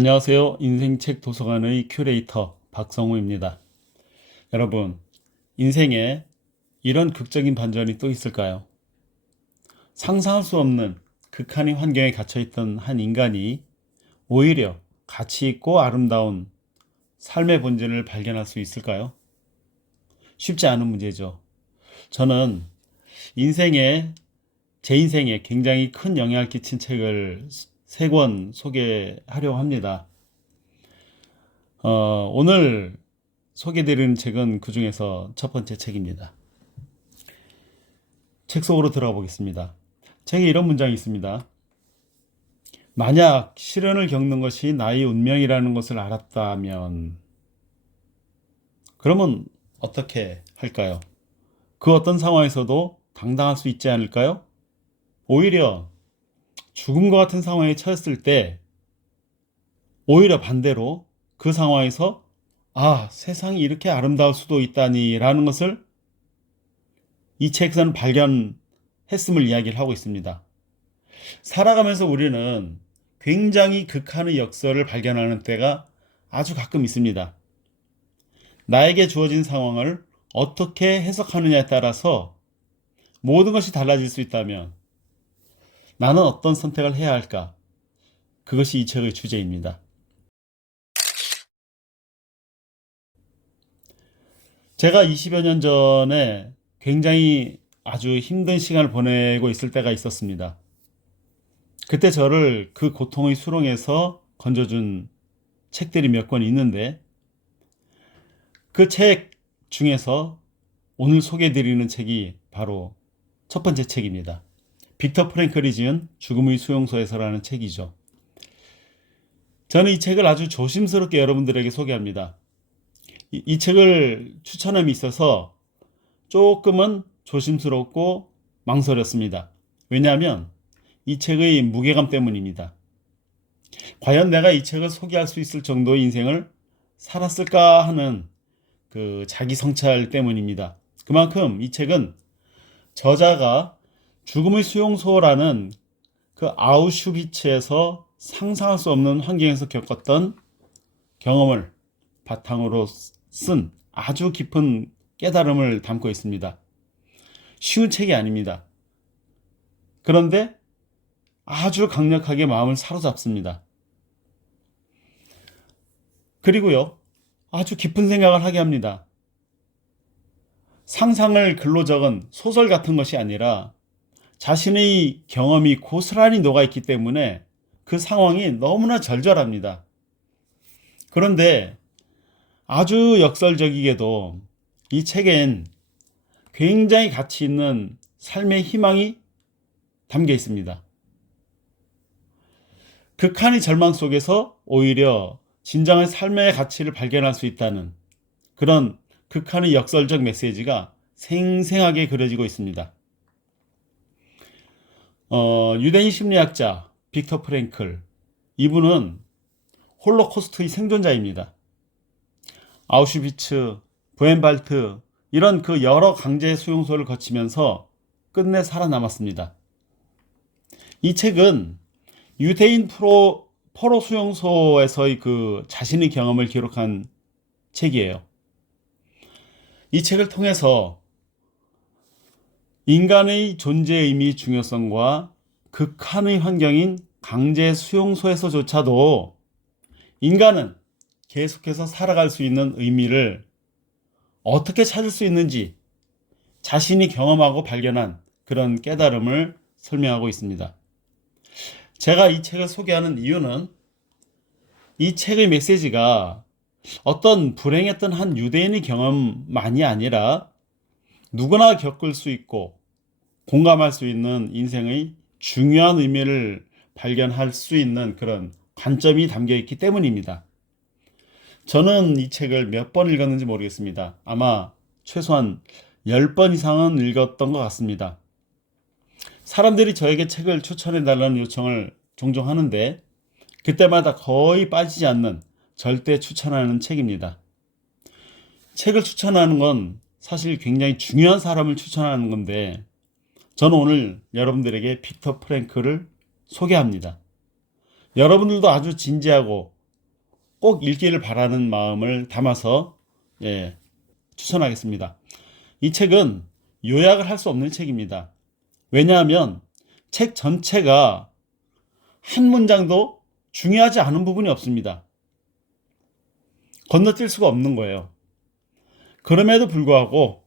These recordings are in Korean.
안녕하세요. 인생책 도서관의 큐레이터 박성우입니다. 여러분, 인생에 이런 극적인 반전이 또 있을까요? 상상할 수 없는 극한의 환경에 갇혀있던 한 인간이 오히려 가치 있고 아름다운 삶의 본질을 발견할 수 있을까요? 쉽지 않은 문제죠. 저는 제 인생에 굉장히 큰 영향을 끼친 책을 3권 소개하려고 합니다. 오늘 소개드리는 책은 그 중에서 첫 번째 책입니다. 책 속으로 들어가 보겠습니다. 책에 이런 문장이 있습니다. 만약 시련을 겪는 것이 나의 운명이라는 것을 알았다면, 그러면 어떻게 할까요? 그 어떤 상황에서도 당당할 수 있지 않을까요? 오히려 죽음과 같은 상황에 처했을 때, 오히려 반대로 그 상황에서 세상이 이렇게 아름다울 수도 있다니 라는 것을 이 책에서는 발견했음을 이야기를 하고 있습니다. 살아가면서 우리는 굉장히 극한의 역설을 발견하는 때가 아주 가끔 있습니다. 나에게 주어진 상황을 어떻게 해석하느냐에 따라서 모든 것이 달라질 수 있다면 나는 어떤 선택을 해야 할까? 그것이 이 책의 주제입니다. 제가 20여 년 전에 굉장히 아주 힘든 시간을 보내고 있을 때가 있었습니다. 그때 저를 그 고통의 수렁에서 건져준 책들이 몇 권 있는데 그 책 중에서 오늘 소개해드리는 책이 바로 첫 번째 책입니다. 빅터 프랭클이 지은 죽음의 수용소에서라는 책이죠. 저는 이 책을 아주 조심스럽게 여러분들에게 소개합니다. 이 책을 추천함에 있어서 조금은 조심스럽고 망설였습니다. 왜냐하면 이 책의 무게감 때문입니다. 과연 내가 이 책을 소개할 수 있을 정도의 인생을 살았을까 하는 그 자기 성찰 때문입니다. 그만큼 이 책은 저자가 죽음의 수용소라는 그 아우슈비츠에서 상상할 수 없는 환경에서 겪었던 경험을 바탕으로 쓴 아주 깊은 깨달음을 담고 있습니다. 쉬운 책이 아닙니다. 그런데 아주 강력하게 마음을 사로잡습니다. 그리고요, 아주 깊은 생각을 하게 합니다. 상상을 글로 적은 소설 같은 것이 아니라 자신의 경험이 고스란히 녹아있기 때문에 그 상황이 너무나 절절합니다. 그런데 아주 역설적이게도 이 책엔 굉장히 가치 있는 삶의 희망이 담겨 있습니다. 극한의 절망 속에서 오히려 진정한 삶의 가치를 발견할 수 있다는 그런 극한의 역설적 메시지가 생생하게 그려지고 있습니다. 유대인 심리학자 빅터 프랭클, 이분은 홀로코스트의 생존자입니다. 아우슈비츠, 부헨발트 이런 그 여러 강제 수용소를 거치면서 끝내 살아남았습니다. 이 책은 유대인 포로 수용소에서의 그 자신의 경험을 기록한 책이에요. 이 책을 통해서 인간의 존재 의미 중요성과 극한의 환경인 강제 수용소에서조차도 인간은 계속해서 살아갈 수 있는 의미를 어떻게 찾을 수 있는지 자신이 경험하고 발견한 그런 깨달음을 설명하고 있습니다. 제가 이 책을 소개하는 이유는 이 책의 메시지가 어떤 불행했던 한 유대인의 경험만이 아니라 누구나 겪을 수 있고 공감할 수 있는 인생의 중요한 의미를 발견할 수 있는 그런 관점이 담겨 있기 때문입니다. 저는 이 책을 몇 번 읽었는지 모르겠습니다. 아마 최소한 10번 이상은 읽었던 것 같습니다. 사람들이 저에게 책을 추천해달라는 요청을 종종 하는데 그때마다 거의 빠지지 않는 절대 추천하는 책입니다. 책을 추천하는 건 사실 굉장히 중요한 사람을 추천하는 건데 저는 오늘 여러분들에게 빅터 프랭클을 소개합니다. 여러분들도 아주 진지하고 꼭 읽기를 바라는 마음을 담아서 추천하겠습니다. 이 책은 요약을 할 수 없는 책입니다. 왜냐하면 책 전체가 한 문장도 중요하지 않은 부분이 없습니다. 건너뛸 수가 없는 거예요. 그럼에도 불구하고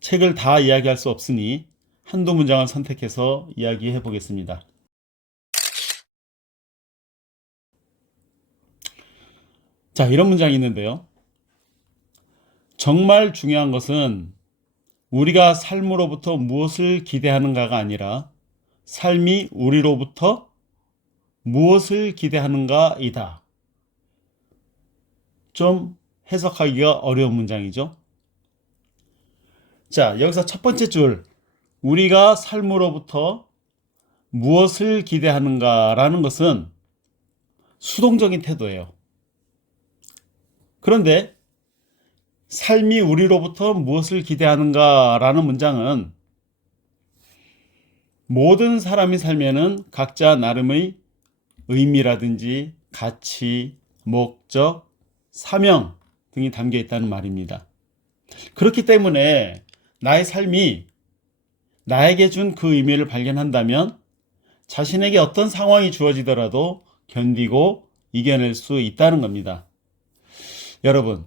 책을 다 이야기할 수 없으니 한두 문장을 선택해서 이야기해 보겠습니다. 자, 이런 문장이 있는데요. 정말 중요한 것은 우리가 삶으로부터 무엇을 기대하는가가 아니라 삶이 우리로부터 무엇을 기대하는가이다. 좀 해석하기가 어려운 문장이죠. 자, 여기서 첫 번째 줄, 우리가 삶으로부터 무엇을 기대하는가라는 것은 수동적인 태도예요. 그런데 삶이 우리로부터 무엇을 기대하는가라는 문장은 모든 사람이 살면은 각자 나름의 의미라든지 가치, 목적, 사명 등이 담겨 있다는 말입니다. 그렇기 때문에 나의 삶이 나에게 준 그 의미를 발견한다면 자신에게 어떤 상황이 주어지더라도 견디고 이겨낼 수 있다는 겁니다. 여러분,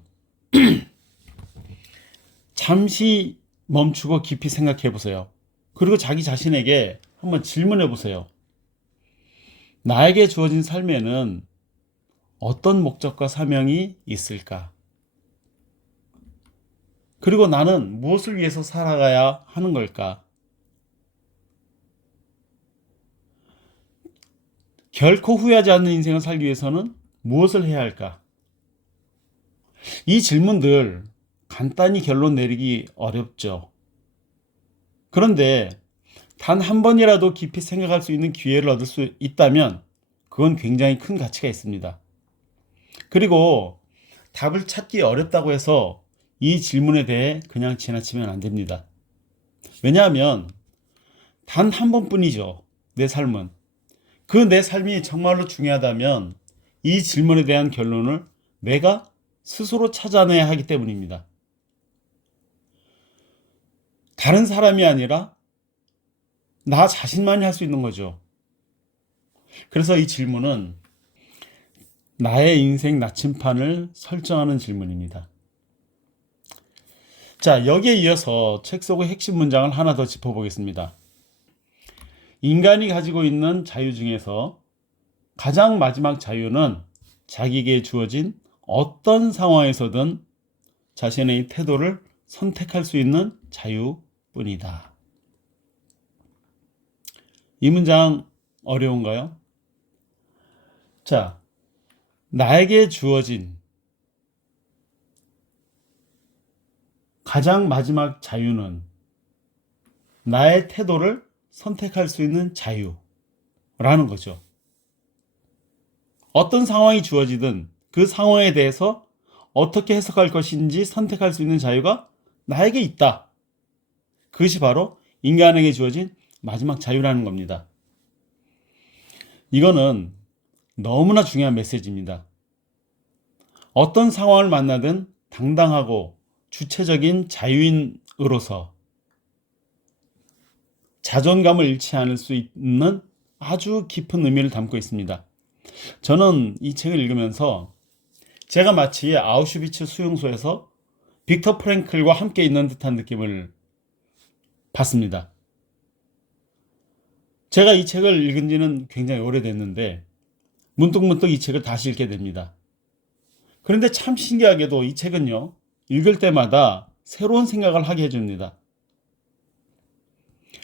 잠시 멈추고 깊이 생각해 보세요. 그리고 자기 자신에게 한번 질문해 보세요. 나에게 주어진 삶에는 어떤 목적과 사명이 있을까? 그리고 나는 무엇을 위해서 살아가야 하는 걸까? 결코 후회하지 않는 인생을 살기 위해서는 무엇을 해야 할까? 이 질문들 간단히 결론 내리기 어렵죠. 그런데 단 한 번이라도 깊이 생각할 수 있는 기회를 얻을 수 있다면 그건 굉장히 큰 가치가 있습니다. 그리고 답을 찾기 어렵다고 해서 이 질문에 대해 그냥 지나치면 안 됩니다. 왜냐하면 단 한 번뿐이죠. 내 삶은. 그 내 삶이 정말로 중요하다면 이 질문에 대한 결론을 내가 스스로 찾아내야 하기 때문입니다. 다른 사람이 아니라 나 자신만이 할 수 있는 거죠. 그래서 이 질문은 나의 인생 나침판을 설정하는 질문입니다. 자, 여기에 이어서 책 속의 핵심 문장을 하나 더 짚어보겠습니다. 인간이 가지고 있는 자유 중에서 가장 마지막 자유는 자기에게 주어진 어떤 상황에서든 자신의 태도를 선택할 수 있는 자유뿐이다. 이 문장 어려운가요? 자, 나에게 주어진 가장 마지막 자유는 나의 태도를 선택할 수 있는 자유라는 거죠. 어떤 상황이 주어지든 그 상황에 대해서 어떻게 해석할 것인지 선택할 수 있는 자유가 나에게 있다. 그것이 바로 인간에게 주어진 마지막 자유라는 겁니다. 이거는 너무나 중요한 메시지입니다. 어떤 상황을 만나든 당당하고 주체적인 자유인으로서 자존감을 잃지 않을 수 있는 아주 깊은 의미를 담고 있습니다. 저는 이 책을 읽으면서 제가 마치 아우슈비츠 수용소에서 빅터 프랭클과 함께 있는 듯한 느낌을 받습니다. 제가 이 책을 읽은 지는 굉장히 오래됐는데 문득문득 이 책을 다시 읽게 됩니다. 그런데 참 신기하게도 이 책은요, 읽을 때마다 새로운 생각을 하게 해줍니다.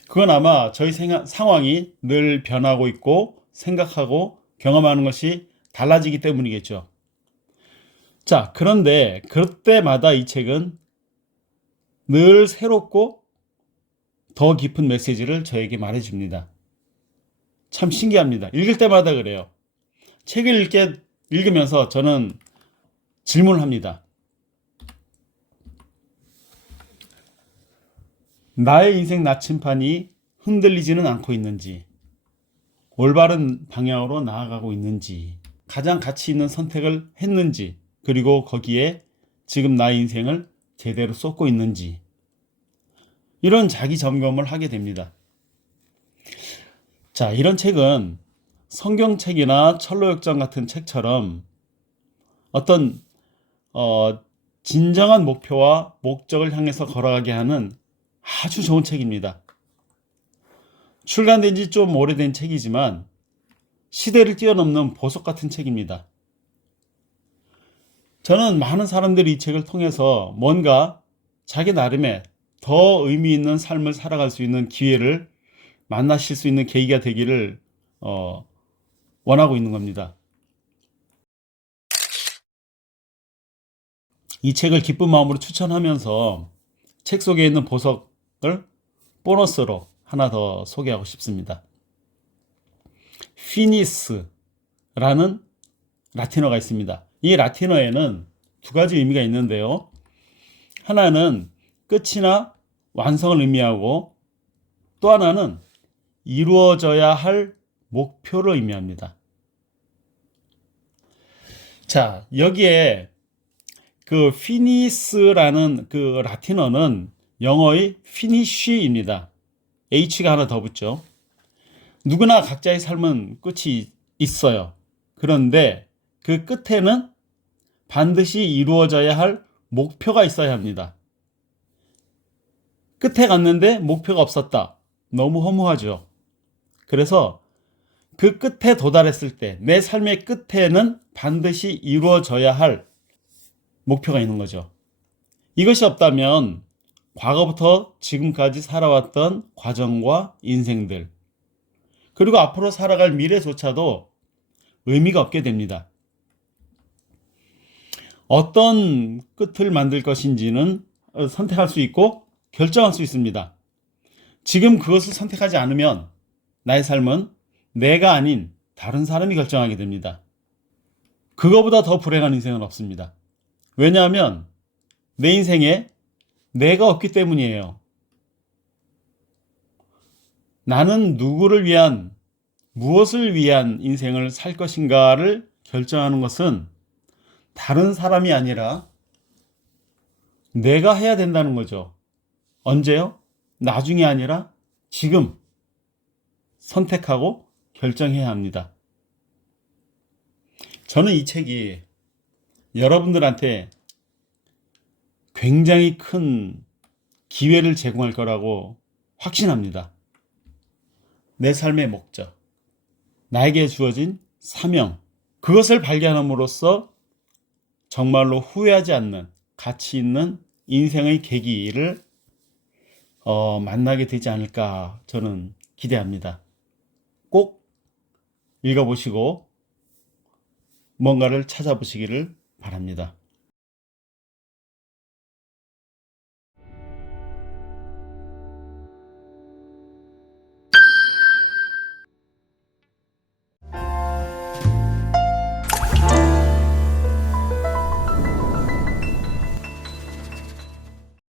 그건 아마 저희 상황이 늘 변하고 있고 생각하고 경험하는 것이 달라지기 때문이겠죠. 자, 그런데 그때마다 이 책은 늘 새롭고 더 깊은 메시지를 저에게 말해줍니다. 참 신기합니다. 읽을 때마다 그래요. 책을 읽으면서 저는 질문을 합니다. 나의 인생 나침판이 흔들리지는 않고 있는지, 올바른 방향으로 나아가고 있는지, 가장 가치 있는 선택을 했는지, 그리고 거기에 지금 나의 인생을 제대로 쏟고 있는지, 이런 자기 점검을 하게 됩니다. 자, 이런 책은 성경책이나 철로역정 같은 책처럼 어떤 진정한 목표와 목적을 향해서 걸어가게 하는 아주 좋은 책입니다. 출간된 지 좀 오래된 책이지만 시대를 뛰어넘는 보석 같은 책입니다. 저는 많은 사람들이 이 책을 통해서 뭔가 자기 나름의 더 의미 있는 삶을 살아갈 수 있는 기회를 만나실 수 있는 계기가 되기를 원하고 있는 겁니다. 이 책을 기쁜 마음으로 추천하면서 책 속에 있는 보석을 보너스로 하나 더 소개하고 싶습니다. 피니스라는 라틴어가 있습니다. 이 라틴어에는 두 가지 의미가 있는데요. 하나는 끝이나 완성을 의미하고, 또 하나는 이루어져야 할 목표를 의미합니다. 자, 여기에 그 피니스라는 그 라틴어는 영어의 finish입니다. H가 하나 더 붙죠. 누구나 각자의 삶은 끝이 있어요. 그런데 그 끝에는 반드시 이루어져야 할 목표가 있어야 합니다. 끝에 갔는데 목표가 없었다. 너무 허무하죠. 그래서 그 끝에 도달했을 때 내 삶의 끝에는 반드시 이루어져야 할 목표가 있는 거죠. 이것이 없다면 과거부터 지금까지 살아왔던 과정과 인생들, 그리고 앞으로 살아갈 미래조차도 의미가 없게 됩니다. 어떤 끝을 만들 것인지는 선택할 수 있고 결정할 수 있습니다. 지금 그것을 선택하지 않으면 나의 삶은 내가 아닌 다른 사람이 결정하게 됩니다. 그거보다 더 불행한 인생은 없습니다. 왜냐하면 내 인생에 내가 없기 때문이에요. 나는 누구를 위한, 무엇을 위한 인생을 살 것인가를 결정하는 것은 다른 사람이 아니라 내가 해야 된다는 거죠. 언제요? 나중이 아니라 지금 선택하고 결정해야 합니다. 저는 이 책이 여러분들한테 굉장히 큰 기회를 제공할 거라고 확신합니다. 내 삶의 목적, 나에게 주어진 사명, 그것을 발견함으로써 정말로 후회하지 않는 가치 있는 인생의 계기를 만나게 되지 않을까 저는 기대합니다. 꼭 읽어보시고 뭔가를 찾아보시기를 바랍니다.